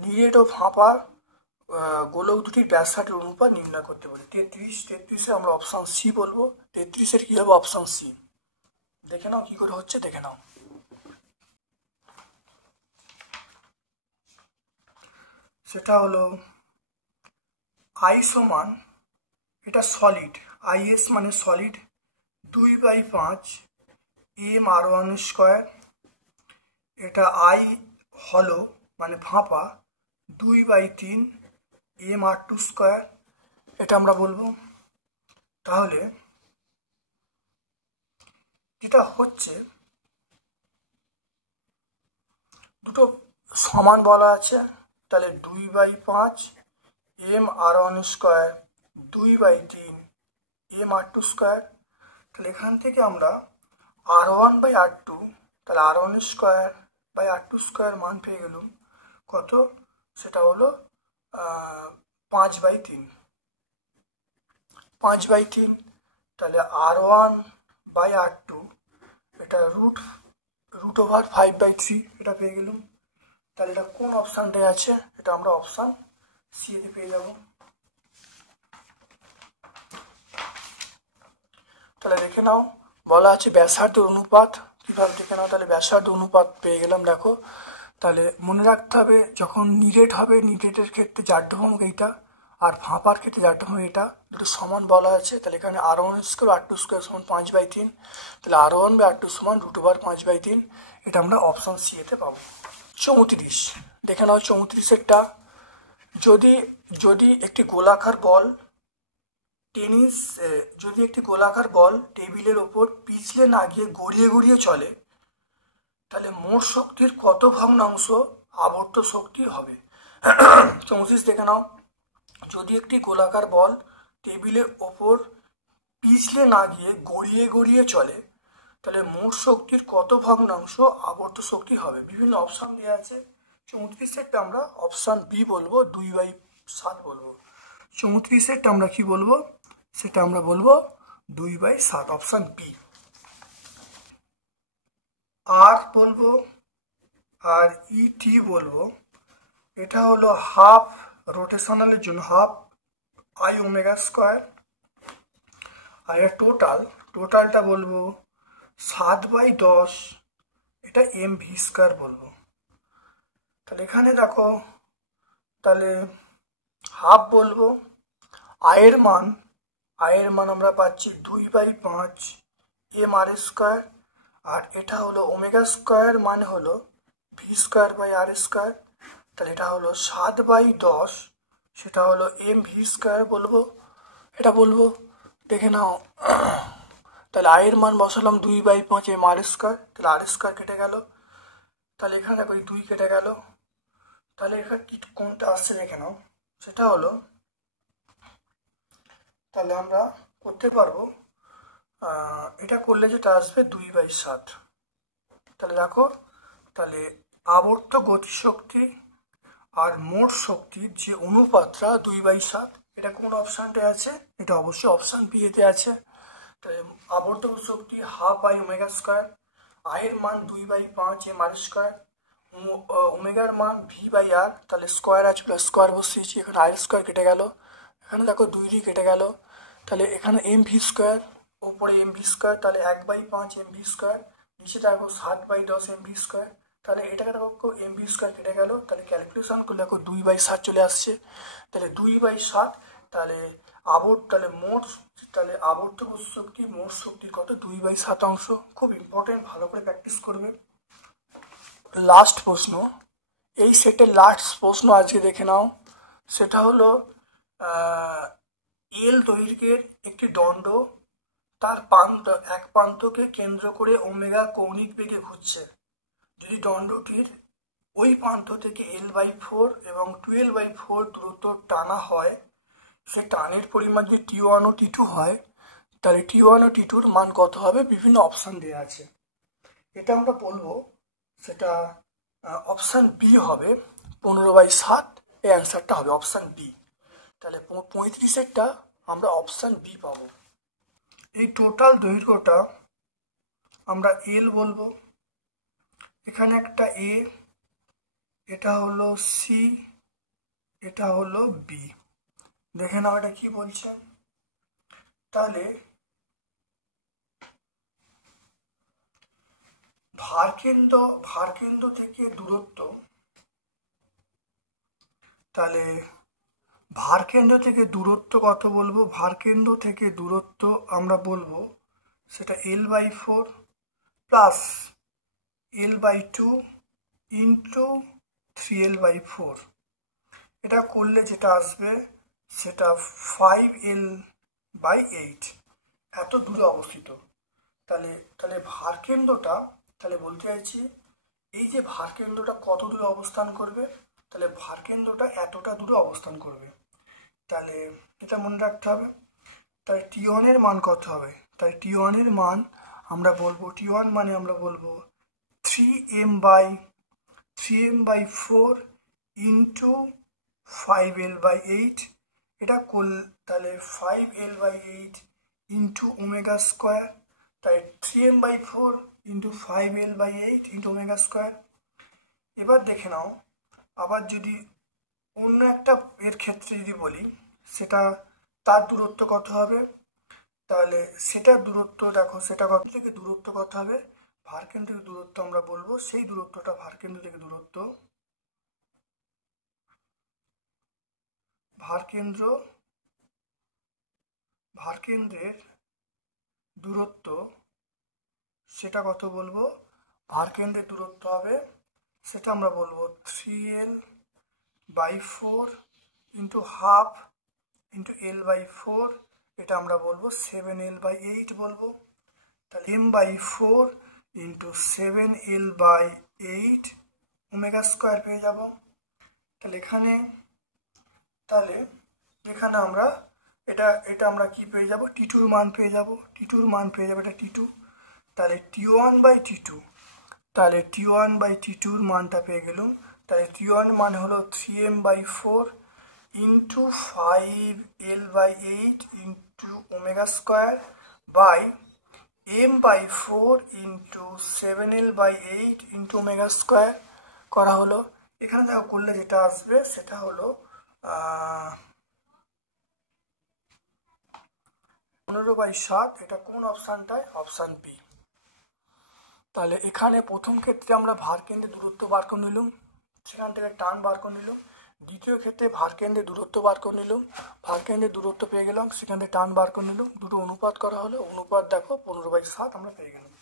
নিরেট ও ফাঁপা গোলক দুটির ব্যাসার্ধের অনুপাত নির্ণয় করতে পারি। 33-এ আমরা অপশান সি বলবো। 33-এর কি হবে? Option C. দেখে নাও কি করে হচ্ছে, দেখে নাও। সেটা হলো I সমান, এটা সলিড, IS মানে সলিড, 2/5 M R1 স্কোয়ার। এটা I হলো মানে ফাঁপা, 2/3 M R2 স্কোয়ার, এটা আমরা বলবো। তাহলে যেটা হচ্ছে, দুটো সমান বলা আছে, তাহলে 2/5 M R one square 2/3 M R two square. তাহলে এখান থেকে আমরা R1/R2, তাহলে R1 square by R2 square মান পেয়ে গেলাম কত, সেটা হলো 5/3। 5/3, তাহলে R1/R2 এটা রুট ওভার 5/3 এটা পেয়ে গেলাম। তাহলে এটা কোন অপশানটায় আছে, এটা আমরা অপশান সি এতে পেয়ে যাব। তাহলে দেখে নাও, বলা আছে ব্যাসার্ধের অনুপাত, কীভাবে দেখে নাও। তাহলে ব্যাসার্ধ অনুপাত পেয়ে গেলাম, দেখো। তাহলে মনে রাখতে হবে যখন নিরেট হবে, নিরেটের ক্ষেত্রে জাড্যভ্রমক এইটা আর ফাঁপার ক্ষেত্রে জাড্যভ্রমক এটা দুটো সমান বলা আছে। তাহলে এখানে R1 স্কোয়ার R2 স্কোয়ার সমান 5/3, তাহলে R1/R2 সমান রুট ওভার 5/3, এটা আমরা অপশান সি এতে পাবো। 34 দেখে নাও, 34এরটা, যদি একটি গোলাকার বল টেবিলের ওপর পিছলে না গিয়ে গড়িয়ে গড়িয়ে চলে, তাহলে মোট শক্তির কত ভগ্নাংশ আবর্ত শক্তি হবে। 34 দেখে নাও, যদি একটি গোলাকার বল টেবিলের ওপর পিছলে না গিয়ে গড়িয়ে গড়িয়ে চলে, তাহলে মোট শক্তির কত ভগ্নাংশ আবর্ত শক্তি হবে। বিভিন্ন অপশান দেওয়া আছে। 34এরটা আমরা অপশান বি বলবো, 2/7 বলবো। 34এরটা আমরা কি বলবো, সেটা আমরা বলবো 2/7, অপশান বি। আর বলবো আর ইটি বলবো, এটা হলো হাফ রোটেশনালের জন্য হাফ আই ওমেগা স্কোয়ার। আর এর টোটালটা বলবো 7/10, এটা এম ভি স্কোয়ার বলবো। তাহলে এখানে দেখো, তাহলে হাফ বলবো, আয়ের মান আমরা পাচ্ছি 2/5 এম আর স্কোয়ার, আর এটা হলো ওমেগা স্কোয়ার মানে হলো v square by r square. তাহলে এটা হলো 7/10, সেটা হলো এম ভি স্কোয়ার বলবো, এটা বলবো। দেখে নাও, তাহলে আয়ের মান বসালাম 2/5 এম আর স্কোয়ার, তাহলে আর স্কোয়ার কেটে গেল। তাহলে এখানে দেখো এই 2 কেটে গেল। তাহলে এখানে কি কোনটা আসছে দেখে নাও, সেটা হলো, তাহলে আমরা করতে পারবো, এটা করলে যেটা আসবে 2/7। তাহলে দেখো, তাহলে আবর্ত গতিশক্তি আর মোট শক্তির যে অনুপাতটা 2/7, এটা কোন অপশানটায় আছে, এটা অবশ্যই অপশান বি এতে আছে। তাহলে আবর্ত শক্তি হাফ আই ওমেগা স্কোয়ার, আয়ের মান 2/5 এম আর স্কোয়ার, ওমেগার মান V/R, তাহলে স্কোয়ার আছে প্লাস স্কোয়ার বসিয়েছি, এখানে আর স্কোয়ার কেটে গেল, এখানে দেখো 2 কেটে গেল। তাহলে এখানে এম ভি স্কোয়ার, ওপরে এম ভি স্কোয়ার, তাহলে 1/5 এম ভি স্কোয়ার, নিচে দেখো 7/10 এম ভি স্কোয়ার। তাহলে এটাকে দেখো এম ভি স্কোয়ার কেটে গেল, তাহলে ক্যালকুলেশন করলে দেখো 2/7 চলে আসছে। তাহলে 2/7, তাহলে আবর্ত শক্তি মোট শক্তির কত, 2/7। খুব ইম্পর্টেন্ট, ভালো করে প্র্যাকটিস করবে। লাস্ট প্রশ্ন, এই সেটের লাস্ট প্রশ্ন আজকে দেখে নাও, সেটা হলো এল দৈর্ঘ্যের একটি দণ্ড তার এক প্রান্তকে কেন্দ্র করে ওমেগা কৌণিক বেগে ঘুরছে। যদি দণ্ডটির ওই প্রান্ত থেকে L/4 এবং 12/4 দূরত্ব টানা হয়, সে টানের পরিমাণ যদি T1 ও T2 হয়, তাহলে T1 ও T2-র মান কত হবে। বিভিন্ন অপশান দেওয়া আছে, এটা আমরা বলবো, সেটা অপশান বি হবে, 15/7 এই অ্যান্সারটা হবে অপশান বি। তাহলে 35-এরটা আমরা অপশান বি পাবো। এই টোটাল দৈর্ঘ্যটা আমরা এল বলবো, এখানে একটা এ, এটা হলো সি, এটা হলো বি। দেখে নাও এটা কি বলছেন। তাহলে ভারকেন্দ্র থেকে দূরত্ব, তাহলে ভারকেন্দ্র থেকে দূরত্ব কত বলবো, ভারকেন্দ্র থেকে দূরত্ব আমরা বলবো সেটা L/4 plus L/2 into 3L/4। এটা করলে যেটা আসবে সেটা 5L/8 এত দূরে অবস্থিত। তাহলে ভারকেন্দ্রটা, তাহলে বলতে চাইছি এই যে ভারকেন্দ্রটা কত দূরে অবস্থান করবে, তাহলে ভারকেন্দ্রটা এতটা দূরে অবস্থান করবে। তাহলে এটা মনে রাখতে হবে। তাহলে T1 এর মান কত হবে? তাহলে T1 এর মান আমরা বলবো, T1 মানে আমরা বলবো 3m/4 ইন্টু 5l/8। এটা তাহলে 5l/8 ইন্টু ওমেগা স্কোয়ার, তাই 3m/4 into 5l/8 into omega square. এবার দেখে নাও, আবার যদি অন্য একটা এর ক্ষেত্রে যদি বলি, সেটা তার দূরত্ব কত হবে? তাহলে সেটার দূরত্ব দেখো, সেটা কত থেকে দূরত্ব কত হবে? ভারকেন্দ্র থেকে দূরত্ব আমরা বলবো, সেই দূরত্বটা ভারকেন্দ্র থেকে দূরত্ব, ভারকেন্দ্রের দূরত্ব, সেটা কত বলবো? ভারকেন্দ্রের দূরত্ব হবে, সেটা আমরা বলবো 3l/4 into half into l/4, এটা আমরা বলবো 7l/8 বলবো। তাহলে m/4 into 7l/8 omega square পেয়ে যাব। তাহলে এখানে আমরা এটা আমরা কি পেয়ে যাব? T2 মান পেয়ে যাব, এটা T2। তাহলে T1/T2, তাহলে T1/T2 মানটা পেয়ে গেলাম। তাহলে T1 মান হলো 3m/4 into 5l/8 into omega square by m/4 into 7l/8 into omega square করা হলো। এখানে দেখো করলে যেটা আসবে সেটা হলো 15/7। এটা কোন অপশানটায়? Option B. তাহলে এখানে প্রথম ক্ষেত্রে আমরা ভারকেন্দ্রের দূরত্ব বার করে নিলাম, সেখান থেকে টান বার করে নিলাম। দ্বিতীয় ক্ষেত্রে ভারকেন্দ্রের দূরত্ব বার করে নিলাম, ভারকেন্দ্রের দূরত্ব পেয়ে গেলাম, সেখান থেকে টান বার করে নিলাম, দুটো অনুপাত করা হলো, অনুপাত দেখো 15/7 আমরা পেয়ে গেলাম।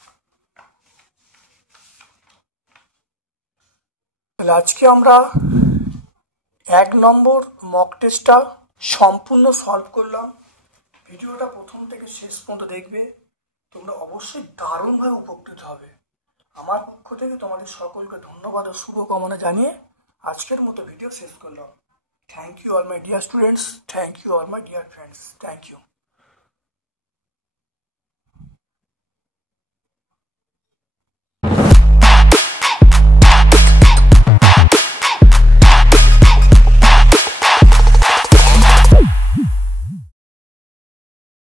তাহলে আজকে আমরা 1 নম্বর মক টেস্টটা সম্পূর্ণ সলভ করলাম। ভিডিওটা প্রথম থেকে শেষ পর্যন্ত দেখবে, তোমরা অবশ্যই দারুণভাবে উপকৃত হবে। আমার পক্ষ থেকে তোমাদের সকলকে ধন্যবাদ ও শুভকামনা জানিয়ে আজকের মতো ভিডিও শেষ করলাম। Thank you all my dear students, thank you all my dear friends, thank you.